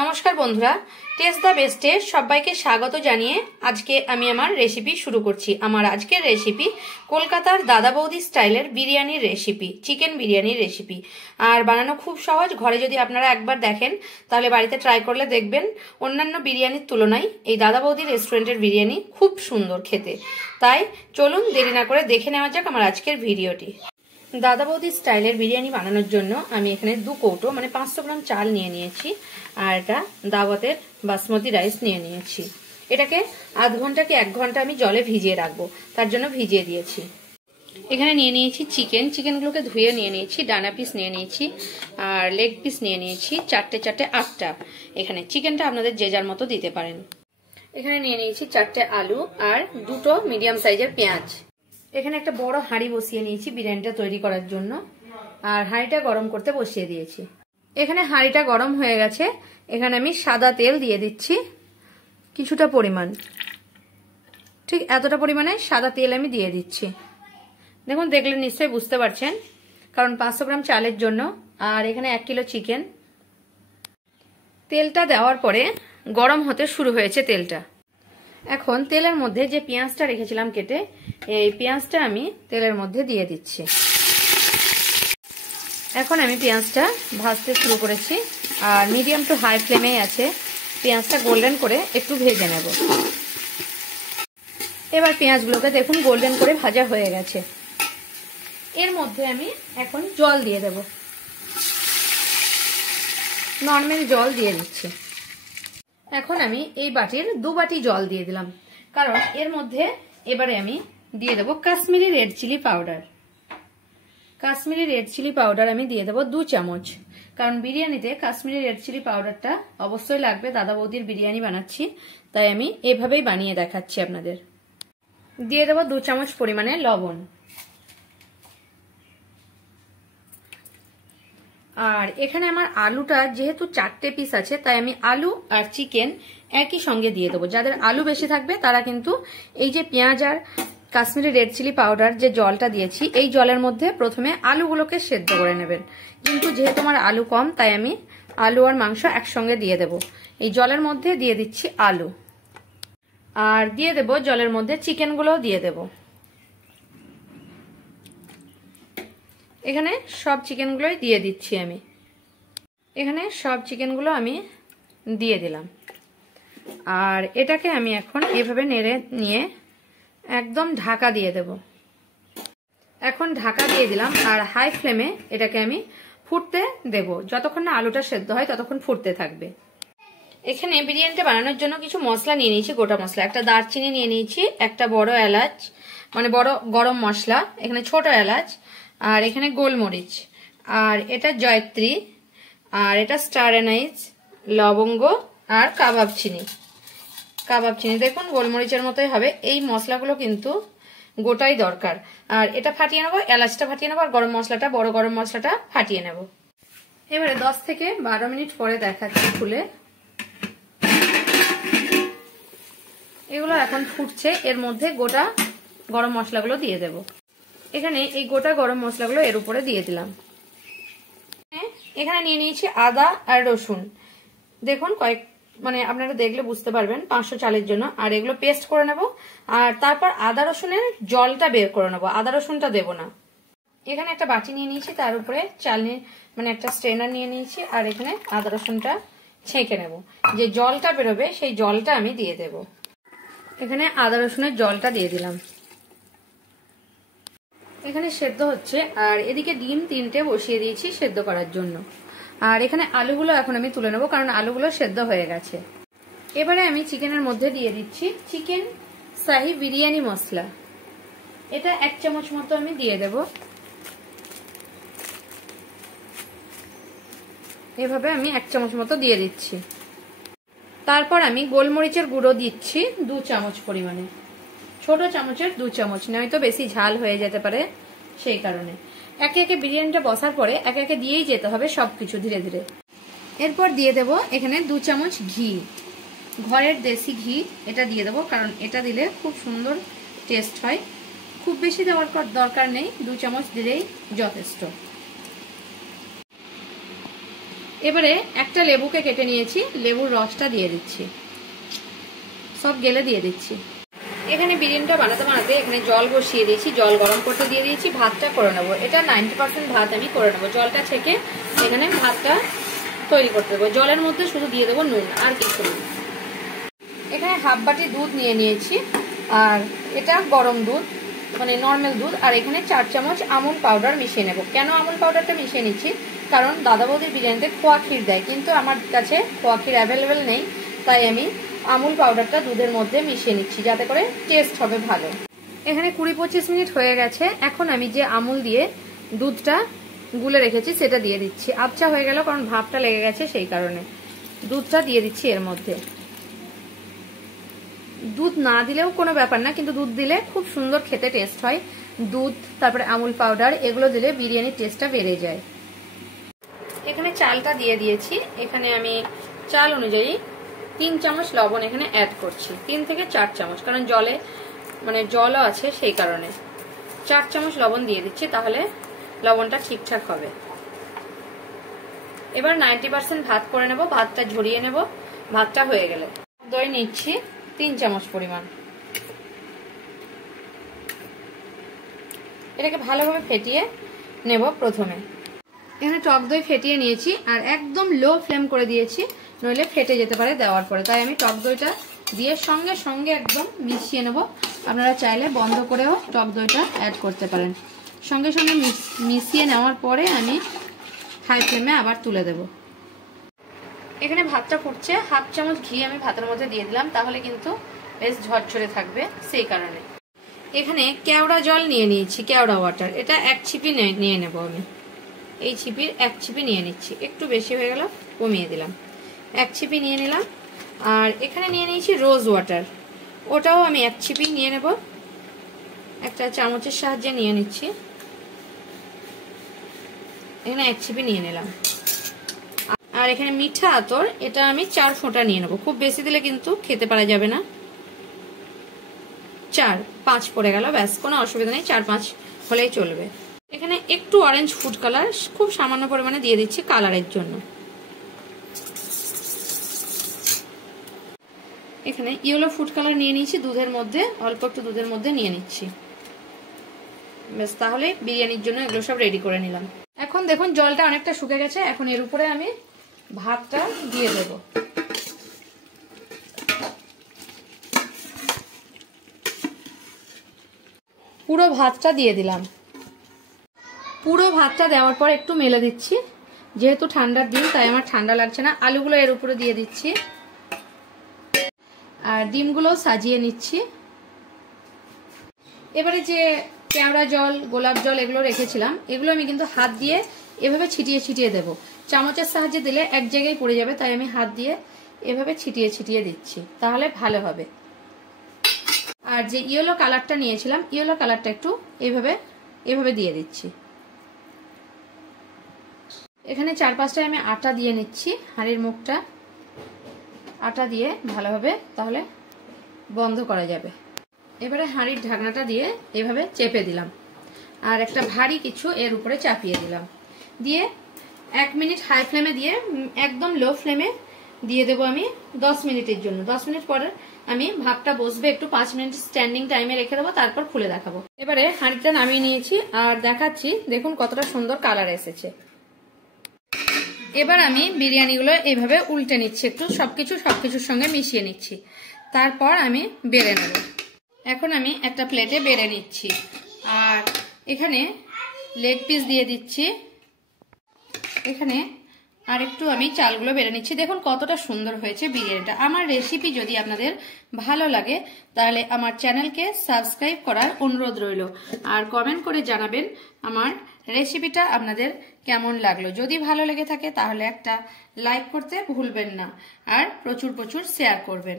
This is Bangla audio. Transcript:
নমস্কার বন্ধুরা, টেস্ট দ্য বেস্টে সবাইকে স্বাগত জানিয়ে আজকে আমি আমার রেসিপি শুরু করছি। আমার আজকের রেসিপি কলকাতার দাদা বৌদি স্টাইলের বিরিয়ানির রেসিপি, চিকেন বিরিয়ানির রেসিপি। আর বানানো খুব সহজ। ঘরে যদি আপনারা একবার দেখেন তাহলে বাড়িতে ট্রাই করলে দেখবেন অন্যান্য বিরিয়ানির তুলনায় এই দাদা বৌদি রেস্টুরেন্টের বিরিয়ানি খুব সুন্দর খেতে। তাই চলুন দেরি না করে দেখে নেওয়া যাক আমার আজকের ভিডিওটি। দাদা বৌদি স্টাইলের বিরিয়ানি বানানোর জন্য আমি এখানে 2 কৌটো মানে 500 গ্রাম চাল নিয়ে নিয়েছি, আর এটা দাওয়াতের বাসমতি রাইস নিয়ে নিয়েছি। এটাকে আধ ঘন্টা কি 1 ঘন্টা আমি জলে ভিজিয়ে রাখবো, তার জন্য ভিজিয়ে দিয়েছি। এখানে নিয়ে নিয়েছি চিকেনগুলোকে ধুয়ে নিয়ে নিয়েছি, ডানা পিস নিয়ে নিয়েছি আর লেগ পিস নিয়ে নিয়েছি, 4টে 8টা। এখানে চিকেনটা আপনাদের যে যার মতো দিতে পারেন। এখানে নিয়ে নিয়েছি 4টে আলু আর 2টো মিডিয়াম সাইজের পেঁয়াজ। এখানে একটা বড় হাঁড়ি বসিয়ে নিয়েছি বিরিয়ানিটা তৈরি করার জন্য, আর হাঁড়িটা গরম করতে বসিয়ে দিয়েছি। এখানে হাঁড়িটা গরম হয়ে গেছে। এখানে আমি সাদা তেল দিয়ে দিচ্ছি কিছুটা পরিমাণ, ঠিক এতটা পরিমাণে সাদা তেল আমি দিয়ে দিচ্ছি। দেখুন, দেখলে নিশ্চয়ই বুঝতে পারছেন, কারণ 500 গ্রাম চালের জন্য আর এখানে 1 কিলো চিকেন। তেলটা দেওয়ার পরে গরম হতে শুরু হয়েছে তেলটা। এখন তেলের মধ্যে যে পেঁয়াজটা রেখেছিলাম কেটে, এই পেঁয়াজটা আমি তেলের মধ্যে দিয়ে দিচ্ছি। এখন আমি পেঁয়াজটা ভাজতে শুরু করেছি, আর মিডিয়াম টু হাই ফ্লেমেই আছে। পেঁয়াজটা গোল্ডেন করে একটু ভেজে নেব। এবার পেঁয়াজগুলোকে দেখুন গোল্ডেন করে ভাজা হয়ে গেছে। এর মধ্যে আমি এখন জল দিয়ে দেব, নর্মাল জল দিয়ে দিচ্ছি। এখন আমি এই বাটির 2 বাটি জল দিয়ে দিলাম, কারণ এর মধ্যে এবারে আমি দিয়ে দেবো Kashmiri red chilli powder. Kashmiri red chilli powder আমি দিয়ে দেবো 2 চামচ, কারণ বিরিয়ানিতে কাশ্মীরি রেড চিলি পাউডারটা অবশ্যই লাগবে। দাদা বৌদির বিরিয়ানি বানাচ্ছি, তাই আমি এভাবেই বানিয়ে দেখাচ্ছি আপনাদের। দিয়ে দেবো 2 চামচ পরিমাণে লবণ। আর এখানে আমার আলুটা যেহেতু 4টে পিস আছে, তাই আমি আলু আর চিকেন একই সঙ্গে দিয়ে দেবো। যাদের আলু বেশি থাকবে তারা কিন্তু এই যে পেঁয়াজ আর কাশ্মীরি রেড চিলি পাউডার যে জলটা দিয়েছি, এই জলের মধ্যে প্রথমে আলুগুলোকে সেদ্ধ করে নেবেন। কিন্তু যেহেতু আমার আলু কম, তাই আমি আলু আর মাংস একসঙ্গে দিয়ে দেব। এই জলের মধ্যে দিয়ে দিচ্ছি আলু, আর দিয়ে দেব জলের মধ্যে চিকেনগুলোও দিয়ে দেব। এখানে সব চিকেনগুলোই দিয়ে দিচ্ছি আমি। এখানে সব চিকেনগুলো আমি দিয়ে দিলাম, আর এটাকে আমি এখন এভাবে নেড়ে নিয়ে একদম ঢাকা দিয়ে দেব। এখন ঢাকা দিয়ে দিলাম, আর হাই ফ্লেমে এটাকে আমি ফুটতে দেব। যতক্ষণ না আলুটা সেদ্ধ হয় ততক্ষণ ফুটতে থাকবে। এখানে বিরিয়ানিটা বানানোর জন্য কিছু মশলা নিয়ে নিয়েছি, গোটা মশলা। একটা দারচিনি নিয়ে নিয়েছি, একটা বড় এলাচ মানে বড় গরম মশলা, এখানে ছোট এলাচ, আর এখানে গোলমরিচ, আর এটা জয়ত্রী, আর এটা স্টার অ্যানাইজ, লবঙ্গ আর কাবাব চিনি। দেখুন গোলমরিচের মতোই হবে। এই মশলাগুলো কিন্তু গোটাই দরকার। আর এটা ফাটিয়ে নেবো, এলাচটা ফাটিয়ে নেবো, আর গরম মশলাটা, বড় গরম মশলাটা ফাটিয়ে নেব। এবারে 10 থেকে 12 মিনিট পরে দেখাচ্ছি খুলে। এগুলো এখন ফুটছে। এর মধ্যে গোটা গরম মশলাগুলো দিয়ে দেব। এখানে এই গোটা গরম মশলাগুলো এর উপরে দিয়ে দিলাম। এখানে নিয়ে নিয়েছি আদা আর রসুন। দেখুন মানে আপনারা দেখলে বুঝতে পারবেন, 500 চালের জন্য। আর এগুলো পেস্ট করে নেব, আর তারপর আদা রসুনের জলটা বের করে নেবো। আদা রসুনটা দেব না। এখানে একটা বাটি নিয়ে নিয়েছি, তার উপরে চাল নিয়ে মানে একটা স্ট্রেনার নিয়ে নিয়েছি, আর এখানে আদা রসুনটা ছেঁকে নেব। যে জলটা বেরোবে সেই জলটা আমি দিয়ে দেব। এখানে আদা রসুনের জলটা দিয়ে দিলাম। এখানে সেদ্ধ হচ্ছে, আর এদিকে ডিম 3টে বসিয়ে দিয়েছি সেদ্ধ করার জন্য। আর এখানে আলুগুলো এখন আমি তুলে নেবো, কারণ আলুগুলো সেদ্ধ হয়ে গেছে। এবারে আমি চিকেনের মধ্যে দিয়ে দিচ্ছি চিকেন শাহি বিরিয়ানি মশলা। এটা 1 চামচ মতো আমি দিয়ে দেব। এভাবে আমি 1 চামচ মতো দিয়ে দিচ্ছি। তারপর আমি গোলমরিচের গুঁড়ো দিচ্ছি 2 চামচ পরিমাণে। ছোট চামচের 2 চামচ, নয়তো বেশি ঝাল হয়ে যেতে পারে, সেই কারণে একে একে বিরিয়ানিটা বসার পরে একে একে দিয়েই যেতে হবে সবকিছু ধীরে ধীরে। এরপর দিয়ে দেব এখানে 2 চামচ ঘি, ঘরের দেশি ঘি। এটা দিয়ে দেবো, কারণ এটা দিলে খুব সুন্দর টেস্ট হয়। খুব বেশি দেওয়ার দরকার নেই, 2 চামচ দিলেই যথেষ্ট। এবারে একটা লেবুকে কেটে নিয়েছি, লেবুর রসটা দিয়ে দিচ্ছি, সব গেলে দিয়ে দিচ্ছি। এখানে বিরিয়ানিটা বানাতে বানাতে এখানে জল বসিয়ে দিয়েছি, জল গরম করতে দিয়ে দিয়েছি। ভাতটা করে নেবো, এটা 90% ভাত আমি করে নেবো। জলটা ছেঁকে এখানে ভাতটা তৈরি করতে দেবো। জলের মধ্যে শুধু দিয়ে দেবো নুন, আর কিছু না। এখানে হাফ বাটি দুধ নিয়ে নিয়েছি, আর এটা গরম দুধ, মানে নর্মাল দুধ। আর এখানে 4 চামচ আমুল পাউডার মিশিয়ে নেব। কেন আমুল পাউডারটা মিশিয়ে নিচ্ছি, কারণ দাদা বৌদির বিরিয়ানিতে খোয়া ক্ষীর দেয়, কিন্তু আমার কাছে খোয়া ক্ষীর অ্যাভেলেবেল নেই, তাই আমি আমুল পাউডারটা দুধের মধ্যে মিশিয়ে নিচ্ছি, যাতে করে টেস্ট হবে ভালো। এখানে 20-25 মিনিট হয়ে গেছে। এখন আমি যে আমুল দিয়ে দুধটা গুলে রেখেছি সেটা দিয়ে দিচ্ছি। আবছা হয়ে গেল, কারণ ভাপটা লেগে গেছে, সেই কারণে দুধটা দিয়ে দিচ্ছি এর মধ্যে। দুধ না দিলেও কোনো ব্যাপার না, কিন্তু দুধ দিলে খুব সুন্দর খেতে টেস্ট হয়। দুধ, তারপরে আমুল পাউডার, এগুলো দিলে বিরিয়ানির টেস্টটা বেড়ে যায়। এখানে চালটা দিয়ে দিয়েছি। এখানে আমি চাল অনুযায়ী 3 চামচ লবণ এখানে অ্যাড করছি, 3 থেকে 4 চামচ, কারণ জলে মানে জলও আছে, সেই কারণে 4 চামচ লবণ দিয়ে দিচ্ছি, তাহলে লবণটা ঠিকঠাক হবে। এবার 90% ভাত করে নেব, ভাতটা ঝরিয়ে নেব। ভাতটা হয়ে গেলে দই নিচ্ছি 3 চামচ পরিমাণ। এটাকে ভালোভাবে ফেটিয়ে নেব প্রথমে। এখানে টক দই ফেটিয়ে নিয়েছি, আর একদম লো ফ্লেম করে দিয়েছি, নইলে ফেটে যেতে পারে দেওয়ার পরে। তাই আমি টক দইটা দিয়ে সঙ্গে সঙ্গে একদম মিশিয়ে নেব। আপনারা চাইলে বন্ধ করেও টক দইটা অ্যাড করতে পারেন। সঙ্গে সঙ্গে মিশিয়ে নেওয়ার পরে আমি হাই ফ্লেমে আবার তুলে দেব। এখানে ভাতটা ফুটছে, হাফ চামচ ঘি আমি ভাতের মধ্যে দিয়ে দিলাম, তাহলে কিন্তু বেশ ঝরঝরে থাকবে, সেই কারণে। এখানে কেওড়া জল নিয়ে নিয়েছি, কেওড়া ওয়াটার, এটা 1 ছিপি নিয়ে নেব আমি। এই ছিপির 1 ছিপি নিয়ে নিচ্ছি, একটু বেশি হয়ে গেল, কমিয়ে দিলাম। 1 ছিপি নিয়ে নিলাম। আর এখানে নিয়ে নিয়েছি রোজ ওয়াটার, ওটাও আমি 1 ছিপি নিয়ে নেব। একটা চামচের সাহায্যে নিয়ে নিচ্ছি, এখানে 1 ছিপি নিয়ে নিলাম। আর এখানে মিঠা আতর, এটা আমি 4 ফোঁটা নিয়ে নেব। খুব বেশি দিলে কিন্তু খেতে পারা যাবে না। 4-5 পড়ে গেল, ব্যাস, কোনো অসুবিধা নেই, 4-5 হলেই চলবে। এখানে একটু অরেঞ্জ ফুড কালার খুব সামান্য পরিমাণে দিয়ে দিচ্ছি কালারের জন্য। এখানে ইয়েলো ফুড কালার নিয়ে নিয়েছি দুধের মধ্যে, অল্প একটু দুধের মধ্যে নিয়ে নিচ্ছি, ব্যাস। তাহলে বিরিয়ানির জন্য এগুলো সব রেডি করে নিলাম। এখন দেখুন জলটা অনেকটা শুকে গেছে। এখন এর উপরে আমি ভাতটা দিয়ে দেব। পুরো ভাতটা দিয়ে দিলাম। পুরো ভাতটা দেওয়ার পর একটু মেলে দিচ্ছি, যেহেতু ঠান্ডার দিন তাই আমার ঠান্ডা লাগছে না। আলুগুলো এর উপরে দিয়ে দিচ্ছি, আর ডিমগুলো সাজিয়ে নিচ্ছি। এবারে যে কেওড়া জল, গোলাপ জল এগুলো রেখেছিলাম, এগুলো আমি কিন্তু হাত দিয়ে এভাবে ছিটিয়ে ছিটিয়ে দেব। চামচের সাহায্যে দিলে এক জায়গায় পড়ে যাবে, তাই আমি হাত দিয়ে এভাবে ছিটিয়ে ছিটিয়ে দিচ্ছি, তাহলে ভালো হবে। আর যে ইয়েলো কালারটা নিয়েছিলাম, ইয়েলো কালারটা একটু এভাবে দিয়ে দিচ্ছি। এখানে 4-5টায় আমি আটা দিয়ে নিচ্ছি, হাঁড়ির মুখটা আটা দিয়ে ভালোভাবে, তাহলে বন্ধ করা যাবে। এবারে হাঁড়ির ঢাকনাটা দিয়ে এভাবে চেপে দিলাম, আর একটা ভারী কিছু এর উপরে চাপিয়ে দিলাম। দিয়ে 1 মিনিট হাই ফ্লেমে দিয়ে একদম লো ফ্লেমে দিয়ে দেবো আমি 10 মিনিটের জন্য। 10 মিনিট পরে আমি ভাপটা বসবে, একটু 5 মিনিট স্ট্যান্ডিং টাইমে রেখে দেবো, তারপর খুলে দেখাবো। এবারে হাঁড়িটা নামিয়ে নিয়েছি আর দেখাচ্ছি, দেখুন কতটা সুন্দর কালার এসেছে। এবার আমি বিরিয়ানিগুলো এইভাবে উল্টে নিচ্ছি, একটু সবকিছুর সঙ্গে মিশিয়ে নিচ্ছি, তারপর আমি বেড়ে নেব। এখন আমি একটা প্লেটে বেড়ে নিচ্ছি, আর এখানে লেগ পিস দিয়ে দিচ্ছি। এখানে আর একটু আমি চালগুলো বেড়ে নিচ্ছি। দেখুন কতটা সুন্দর হয়েছে বিরিয়ানিটা। আমার রেসিপি যদি আপনাদের ভালো লাগে তাহলে আমার চ্যানেলকে সাবস্ক্রাইব করার অনুরোধ রইল, আর কমেন্ট করে জানাবেন আমার রেসিপিটা আপনাদের কেমন লাগলো। যদি ভালো লেগে থাকে তাহলে একটা লাইক করতে ভুলবেন না, আর প্রচুর শেয়ার করবেন।